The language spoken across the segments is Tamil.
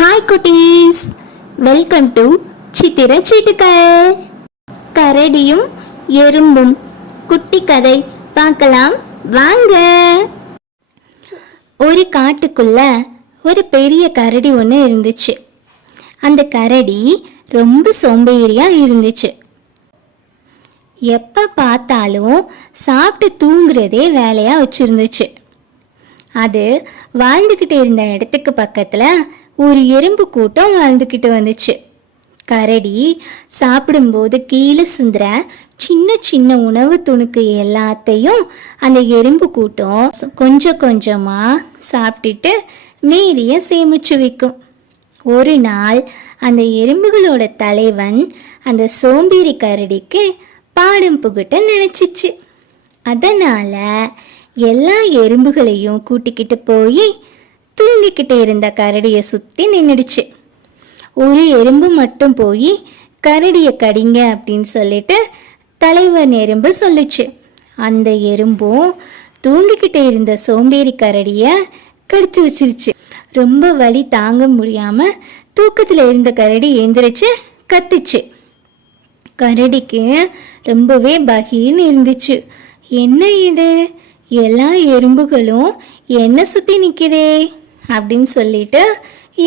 ஹாய் குட்டீஸ். வெல்கம் டு சித்திர சீட்டுக்கள். கரடியும் எறும்பும் குட்டி கதை பார்க்கலாம். வாங்க. ஒரு காட்டுக்குள்ள ஒரு பெரிய கரடி ஒன்று இருந்துச்சு. அந்த கரடி ரொம்ப சோம்பேறியாக இருந்துச்சு. எப்போ பார்த்தாலும் சாப்பிட்டு தூங்குறதே வேலையாக வச்சுருந்துச்சு. அது வாழ்ந்துக்கிட்டு இருந்த இடத்துக்கு பக்கத்தில் ஒரு எறும்பு கூட்டம் வாழ்ந்துக்கிட்டு வந்துச்சு. கரடி சாப்பிடும்போது கீழே சிந்துற சின்ன சின்ன உணவு துணுக்கு எல்லாத்தையும் அந்த எறும்பு கூட்டம் கொஞ்சம் கொஞ்சமா சாப்பிட்டுட்டு மீதியை சேமிச்சு வைக்கும். ஒரு நாள் அந்த எறும்புகளோட தலைவன் அந்த சோம்பேறி கரடிக்கு பாடம் புகட்ட நினைச்சிச்சு. அதனால எல்லா எறும்புகளையும் கூட்டிக்கிட்டு போய் தூங்கிக்கிட்டே இருந்த கரடியை சுற்றி நின்றுடுச்சு ஒரு எறும்பு மட்டும் போய் கரடியை கடிங்க அப்படின்னு சொல்லிட்டு தலைவன் எறும்பு சொல்லுச்சு. அந்த எறும்பும் தூங்கிக்கிட்டு இருந்த சோம்பேறி கரடியை கடிச்சு வச்சிருச்சு. ரொம்ப வலி தாங்க முடியாமல் தூக்கத்தில் இருந்த கரடி எந்திரிச்சு கத்துச்சு. கரடிக்கு ரொம்பவே பகீர்னு இருந்துச்சு. என்ன இது? எல்லா எறும்புகளும் என்ன சுற்றி நிக்குதே? அப்படின்னு சொல்லிட்டு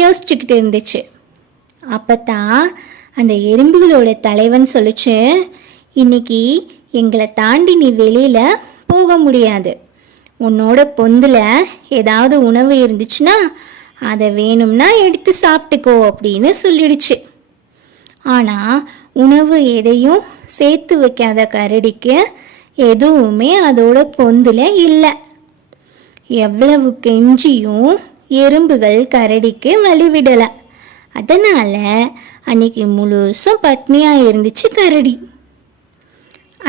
யோசிச்சுக்கிட்டு இருந்துச்சு. அப்பதான் அந்த எறும்புகளோட தலைவன் சொல்லிச்சு இன்னைக்கு எங்களை தாண்டி நீ வெளியில் போக முடியாது. உன்னோட பொந்தில் ஏதாவது உணவு இருந்துச்சுன்னா அதை வேணும்னா எடுத்து சாப்பிட்டுக்கோ அப்படின்னு சொல்லிடுச்சு. ஆனால் உணவு எதையும் சேர்த்து வைக்காத கரடிக்கு எதுவுமே அதோட பொந்தில் இல்லை. எவ்வளவு கெஞ்சியும் எறும்புகள் கரடிக்கு வழிவிடலை. அதனால் அன்னைக்கு முழுசும் பட்னியாக இருந்துச்சு கரடி.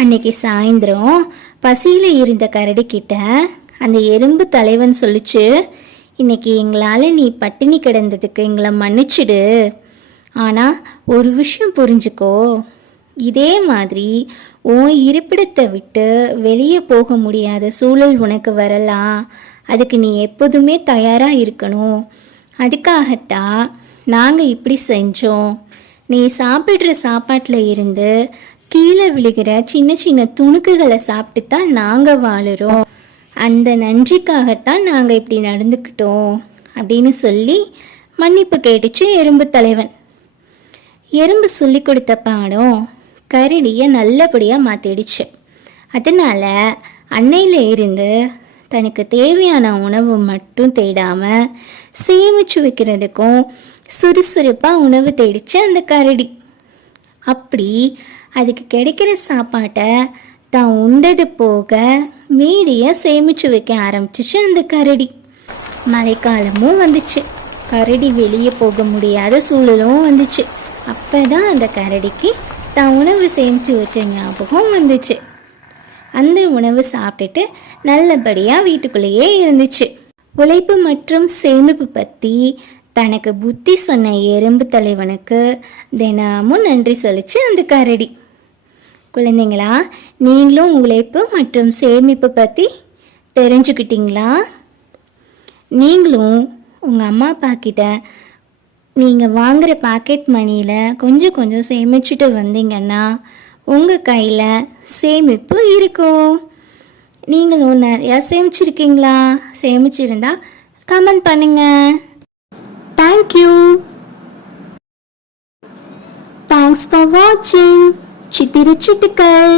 அன்னைக்கு சாயந்தரம் பசியில் இருந்த கரடி அந்த எறும்பு தலைவன் சொல்லுச்சு இன்னைக்கு எங்களால் நீ பட்டினி கிடந்ததுக்கு எங்களை மன்னிச்சிடு. ஆனால் ஒரு விஷயம் புரிஞ்சுக்கோ. இதே மாதிரி உன் இருப்பிடத்தை விட்டு வெளியே போக முடியாத சூழல் உனக்கு வரலாம். அதுக்கு நீ எப்போதுமே தயாராக இருக்கணும். அதுக்காகத்தான் நாங்கள் இப்படி செஞ்சோம். நீ சாப்பிட்ற சாப்பாட்டில் இருந்து கீழே விழுகிற சின்ன சின்ன துணுக்குகளை சாப்பிட்டு தான் நாங்கள் வாழுறோம். அந்த நன்றிக்காகத்தான் நாங்கள் இப்படி நடந்துக்கிட்டோம் அப்படின்னு சொல்லி மன்னிப்பு கேட்டுச்சு எறும்பு தலைவன். எறும்பு சொல்லி கொடுத்த பாடம் கரடியை நல்லபடியாக மாற்றிடுச்சு அதனால் அன்னையில் இருந்து தனக்கு தேவையான உணவு மட்டும் தேடாமல் சேமிச்சு வைக்கிறதுக்கும் சுறுசுறுப்பாக உணவு தேடிச்சு அந்த கரடி. அப்படி அதுக்கு கிடைக்கிற சாப்பாட்டை தான் உண்டது போக மீதியை சேமிச்சு வைக்க ஆரம்பிச்சிச்சு அந்த கரடி. மழைக்காலமும் வந்துச்சு. கரடி வெளியே போக முடியாத சூழலும் வந்துச்சு. அப்போ தான் அந்த கரடிக்கு தான் உணவு சேமிச்சு வச்ச ஞாபகம் வந்துச்சு. அந்த உணவு சாப்பிட்டுட்டு நல்லபடியாக வீட்டுக்குள்ளேயே இருந்துச்சு. உழைப்பு மற்றும் சேமிப்பு பற்றி தனக்கு புத்தி சொன்ன எறும்பு தலைவனுக்கு தினமும் நன்றி சொல்லிச்சு அந்த கரடி. குழந்தைங்களா நீங்களும் உழைப்பு மற்றும் சேமிப்பு பற்றி தெரிஞ்சுக்கிட்டீங்களா? நீங்களும் உங்கள் அம்மா அப்பா கிட்ட நீங்கள் வாங்குகிற பாக்கெட் மணியில் கொஞ்சம் கொஞ்சம் சேமிச்சுட்டு வந்தீங்கன்னா உங்கள் கையில் சேமிப்பு இருக்கும். நீங்களும் நிறையா சேமிச்சிருக்கீங்களா? சேமிச்சிருந்தா கமெண்ட் பண்ணுங்க. தேங்க்யூ தேங்க்ஸ் ஃபார் வாட்சிங் சித்திர சிட்டுக்கள்.